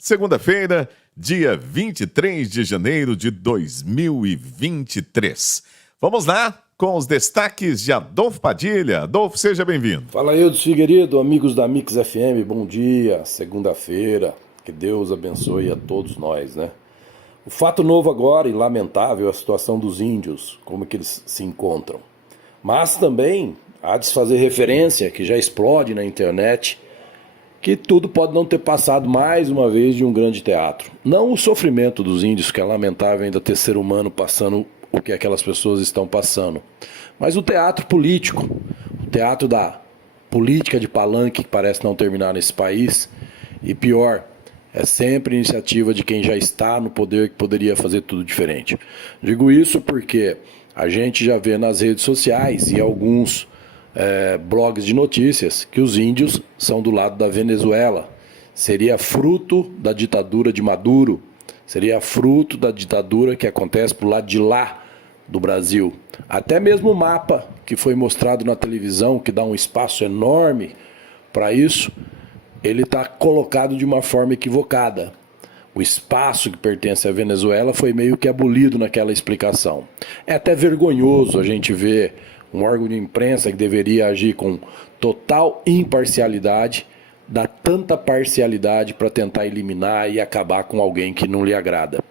Segunda-feira, dia 23 de janeiro de 2023. Vamos lá com os destaques de Adolfo Padilha. Adolfo, seja bem-vindo. Fala aí, Figueiredo, amigos da Mix FM, bom dia, segunda-feira, que Deus abençoe a todos nós, né? O fato novo agora e lamentável é a situação dos índios, como que eles se encontram. Mas também há de se fazer referência, que já explode na internet, que tudo pode não ter passado mais uma vez de um grande teatro. Não o sofrimento dos índios, que é lamentável ainda ter ser humano passando o que aquelas pessoas estão passando, mas o teatro político, o teatro da política de palanque que parece não terminar nesse país, e pior, é sempre iniciativa de quem já está no poder que poderia fazer tudo diferente. Digo isso porque a gente já vê nas redes sociais e alguns blogs de notícias que os índios são do lado da Venezuela. Seria fruto da ditadura de Maduro, seria fruto da ditadura que acontece pro lado de lá do Brasil. Até mesmo o mapa que foi mostrado na televisão, que dá um espaço enorme para isso, ele está colocado de uma forma equivocada. O espaço que pertence à Venezuela foi meio que abolido naquela explicação. É até vergonhoso a gente ver um órgão de imprensa que deveria agir com total imparcialidade, dar tanta parcialidade para tentar eliminar e acabar com alguém que não lhe agrada.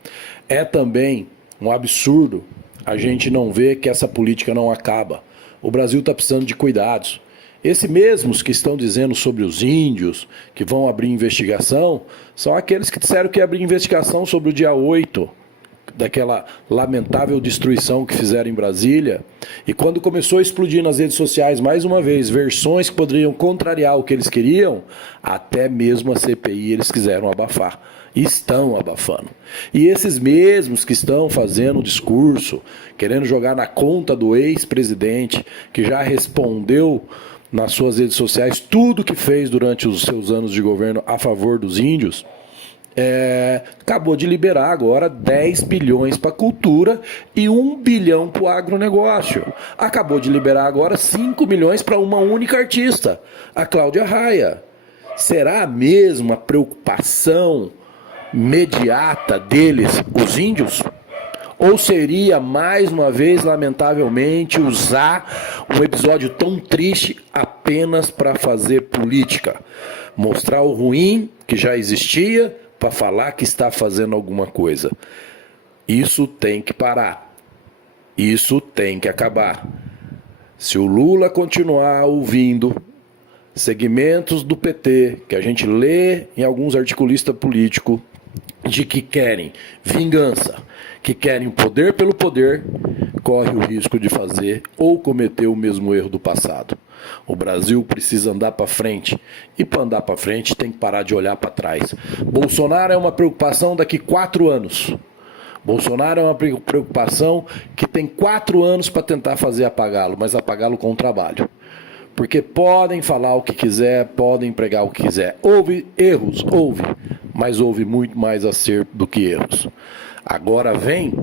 É também um absurdo a gente não ver que essa política não acaba. O Brasil está precisando de cuidados. Esses mesmos que estão dizendo sobre os índios, que vão abrir investigação, são aqueles que disseram que ia abrir investigação sobre o dia 8, daquela lamentável destruição que fizeram em Brasília. E quando começou a explodir nas redes sociais, mais uma vez, versões que poderiam contrariar o que eles queriam, até mesmo a CPI eles quiseram abafar. E estão abafando. E esses mesmos que estão fazendo o discurso, querendo jogar na conta do ex-presidente, que já respondeu nas suas redes sociais tudo que fez durante os seus anos de governo a favor dos índios, acabou de liberar agora 10 bilhões para a cultura e 1 bilhão para o agronegócio. Acabou de liberar agora 5 milhões para uma única artista, a Cláudia Raia. Será mesmo a preocupação imediata deles, os índios? Ou seria, mais uma vez, lamentavelmente, usar um episódio tão triste apenas para fazer política? Mostrar o ruim que já existia para falar que está fazendo alguma coisa. Isso tem que parar. Isso tem que acabar. Se o Lula continuar ouvindo segmentos do PT, que a gente lê em alguns articulistas políticos, de que querem vingança, que querem o poder pelo poder, corre o risco de fazer ou cometer o mesmo erro do passado. O Brasil precisa andar para frente, e para andar para frente tem que parar de olhar para trás. Bolsonaro é uma preocupação daqui 4 anos. Bolsonaro é uma preocupação que tem 4 anos para tentar fazer apagá-lo, mas apagá-lo com trabalho. Porque podem falar o que quiser, podem pregar o que quiser. Houve erros, houve, mas houve muito mais acerto do que erros. Agora vem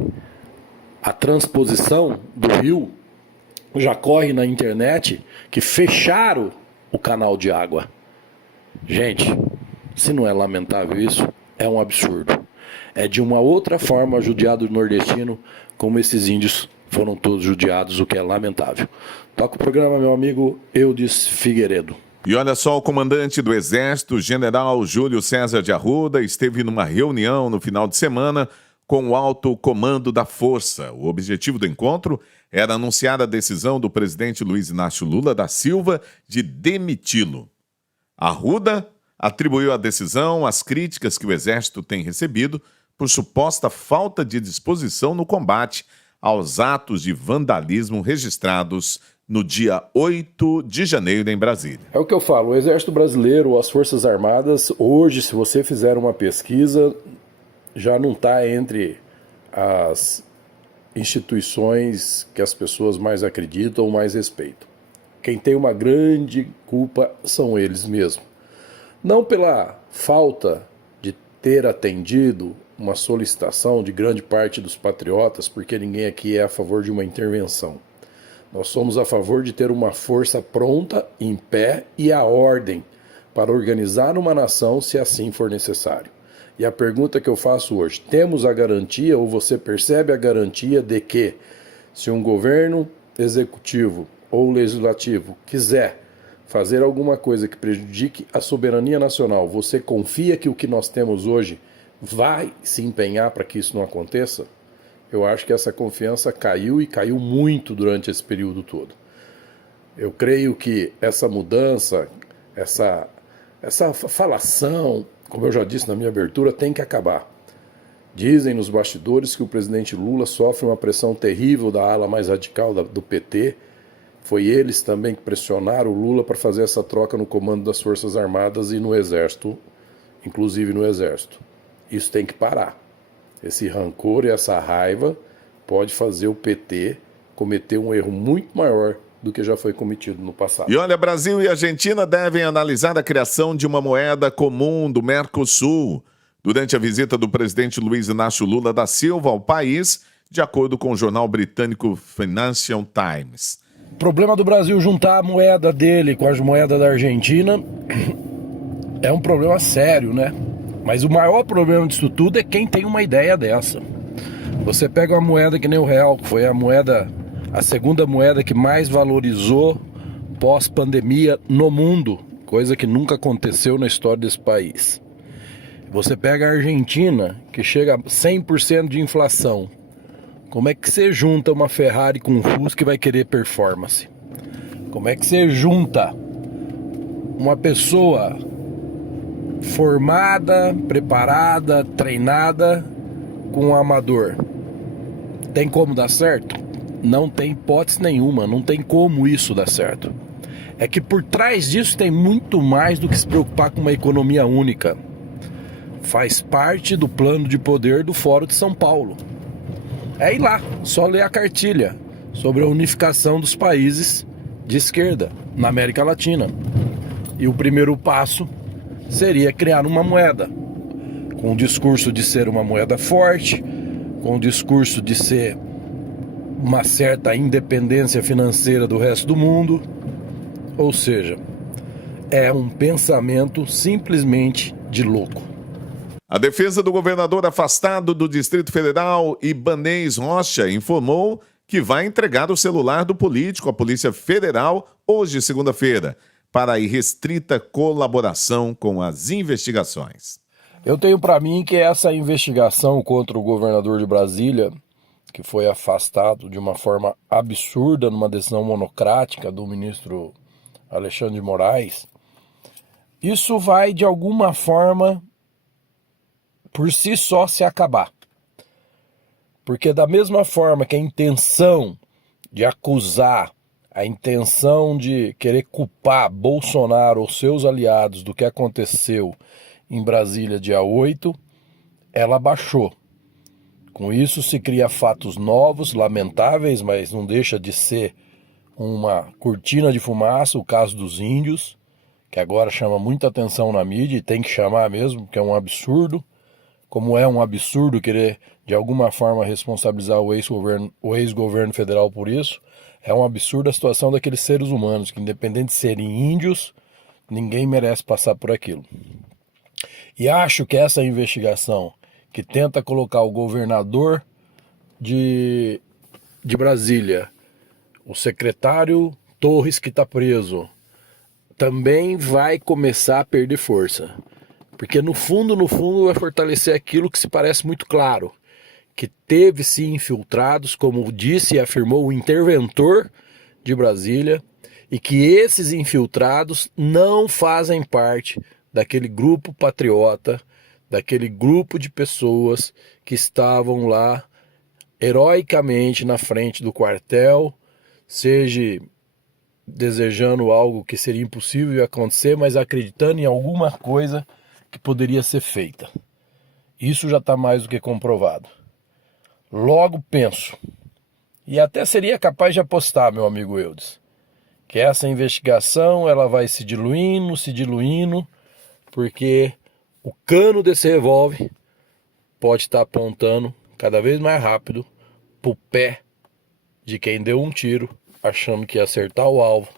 a transposição do rio, já corre na internet, que fecharam o canal de água. Gente, se não é lamentável isso, é um absurdo. É de uma outra forma judiado nordestino, como esses índios foram todos judiados, o que é lamentável. Toca o programa, meu amigo Eudes Figueiredo. E olha só, o comandante do Exército, General Júlio César de Arruda, esteve numa reunião no final de semana com o alto comando da Força. O objetivo do encontro era anunciar a decisão do presidente Luiz Inácio Lula da Silva de demiti-lo. Arruda atribuiu a decisão às críticas que o Exército tem recebido por suposta falta de disposição no combate aos atos de vandalismo registrados no dia 8 de janeiro em Brasília. É o que eu falo, o Exército Brasileiro, as Forças Armadas, hoje, se você fizer uma pesquisa, já não está entre as instituições que as pessoas mais acreditam ou mais respeitam. Quem tem uma grande culpa são eles mesmos. Não pela falta de ter atendido uma solicitação de grande parte dos patriotas, porque ninguém aqui é a favor de uma intervenção. Nós somos a favor de ter uma força pronta, em pé e a ordem para organizar uma nação se assim for necessário. E a pergunta que eu faço hoje, temos a garantia ou você percebe a garantia de que se um governo executivo ou legislativo quiser fazer alguma coisa que prejudique a soberania nacional, você confia que o que nós temos hoje vai se empenhar para que isso não aconteça? Eu acho que essa confiança caiu e caiu muito durante esse período todo. Eu creio que essa mudança, essa falação, como eu já disse na minha abertura, tem que acabar. Dizem nos bastidores que o presidente Lula sofre uma pressão terrível da ala mais radical do PT. Foi eles também que pressionaram o Lula para fazer essa troca no comando das Forças Armadas e no Exército, inclusive no Exército. Isso tem que parar. Esse rancor e essa raiva pode fazer o PT cometer um erro muito maior do que já foi cometido no passado. E olha, Brasil e Argentina devem analisar a criação de uma moeda comum do Mercosul durante a visita do presidente Luiz Inácio Lula da Silva ao país, de acordo com o jornal britânico Financial Times. O problema do Brasil juntar a moeda dele com a moeda da Argentina é um problema sério, né? Mas o maior problema disso tudo é quem tem uma ideia dessa. Você pega uma moeda que nem o real, que foi a segunda moeda que mais valorizou pós-pandemia no mundo, coisa que nunca aconteceu na história desse país. Você pega a Argentina, que chega a 100% de inflação. Como é que você junta uma Ferrari com um Fusca que vai querer performance? Como é que você junta uma pessoa formada, preparada, treinada com um amador? Tem como dar certo? Não tem hipótese nenhuma, não tem como isso dar certo. É que por trás disso tem muito mais do que se preocupar com uma economia única. Faz parte do plano de poder do Fórum de São Paulo. É ir lá, só ler a cartilha sobre a unificação dos países de esquerda na América Latina. E o primeiro passo seria criar uma moeda, com o discurso de ser uma moeda forte, com o discurso de ser uma certa independência financeira do resto do mundo. Ou seja, é um pensamento simplesmente de louco. A defesa do governador afastado do Distrito Federal, Ibanez Rocha, informou que vai entregar o celular do político à Polícia Federal hoje, segunda-feira, para a irrestrita colaboração com as investigações. Eu tenho para mim que essa investigação contra o governador de Brasília, que foi afastado de uma forma absurda numa decisão monocrática do ministro Alexandre de Moraes, isso vai de alguma forma por si só se acabar. Porque da mesma forma que a intenção de acusar, a intenção de querer culpar Bolsonaro ou seus aliados do que aconteceu em Brasília dia 8, ela baixou. Com isso se cria fatos novos, lamentáveis, mas não deixa de ser uma cortina de fumaça, o caso dos índios, que agora chama muita atenção na mídia e tem que chamar mesmo, porque é um absurdo. Como é um absurdo querer, de alguma forma, responsabilizar o ex-governo federal por isso, é um absurdo a situação daqueles seres humanos, que independente de serem índios, ninguém merece passar por aquilo. E acho que essa investigação, que tenta colocar o governador de Brasília, o secretário Torres, que está preso, também vai começar a perder força. Porque no fundo vai fortalecer aquilo que se parece muito claro, que teve sim infiltrados, como disse e afirmou o interventor de Brasília, e que esses infiltrados não fazem parte daquele grupo patriota, daquele grupo de pessoas que estavam lá heroicamente na frente do quartel, seja desejando algo que seria impossível acontecer, mas acreditando em alguma coisa que poderia ser feita. Isso já está mais do que comprovado. Logo penso, e até seria capaz de apostar, meu amigo Eudes, que essa investigação ela vai se diluindo, porque o cano desse revólver pode estar apontando cada vez mais rápido para o pé de quem deu um tiro, achando que ia acertar o alvo,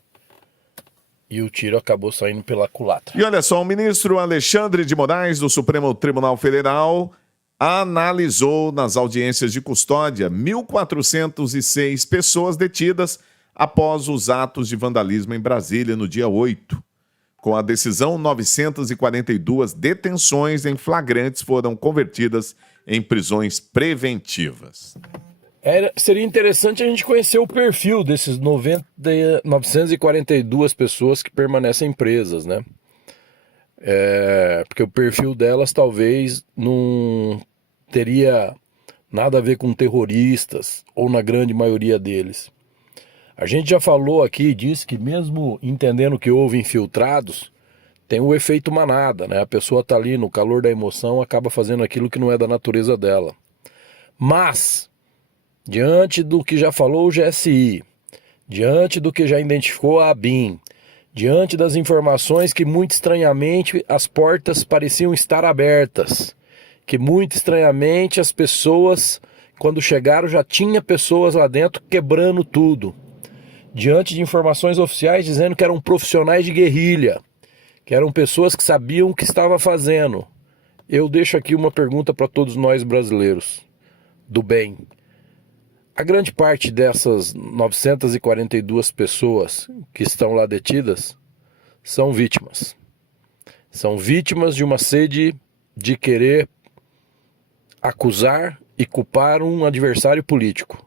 e o tiro acabou saindo pela culatra. E olha só, o ministro Alexandre de Moraes, do Supremo Tribunal Federal, analisou nas audiências de custódia 1.406 pessoas detidas após os atos de vandalismo em Brasília no dia 8. Com a decisão, 942 detenções em flagrantes foram convertidas em prisões preventivas. Seria interessante a gente conhecer o perfil desses 942 pessoas que permanecem presas, né? Porque o perfil delas talvez não teria nada a ver com terroristas, ou na grande maioria deles. A gente já falou aqui, disse que mesmo entendendo que houve infiltrados, tem o efeito manada, né? A pessoa está ali no calor da emoção, acaba fazendo aquilo que não é da natureza dela. Mas, diante do que já falou o GSI, diante do que já identificou a ABIN, diante das informações que muito estranhamente as portas pareciam estar abertas, que muito estranhamente as pessoas, quando chegaram, já tinha pessoas lá dentro quebrando tudo, diante de informações oficiais dizendo que eram profissionais de guerrilha, que eram pessoas que sabiam o que estava fazendo. Eu deixo aqui uma pergunta para todos nós brasileiros, do bem. A grande parte dessas 942 pessoas que estão lá detidas são vítimas. São vítimas de uma sede de querer acusar e culpar um adversário político.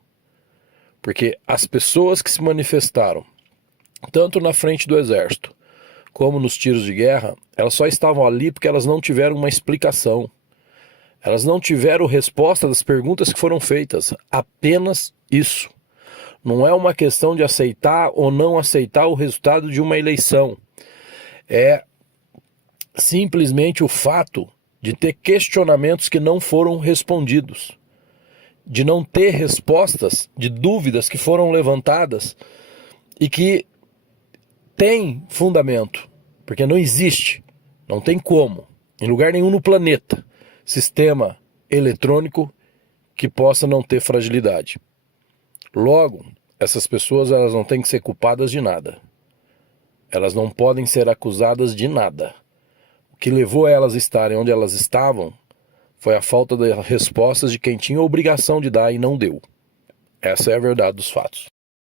Porque as pessoas que se manifestaram, tanto na frente do exército, como nos tiros de guerra, elas só estavam ali porque elas não tiveram uma explicação. Elas não tiveram resposta das perguntas que foram feitas. Apenas isso. Não é uma questão de aceitar ou não aceitar o resultado de uma eleição. É simplesmente o fato de ter questionamentos que não foram respondidos. De não ter respostas de dúvidas que foram levantadas e que tem fundamento. Porque não existe, não tem como, em lugar nenhum no planeta, sistema eletrônico que possa não ter fragilidade. Logo, essas pessoas elas não têm que ser culpadas de nada. Elas não podem ser acusadas de nada. O que levou elas a estarem onde elas estavam foi a falta de respostas de quem tinha a obrigação de dar e não deu. Essa é a verdade dos fatos.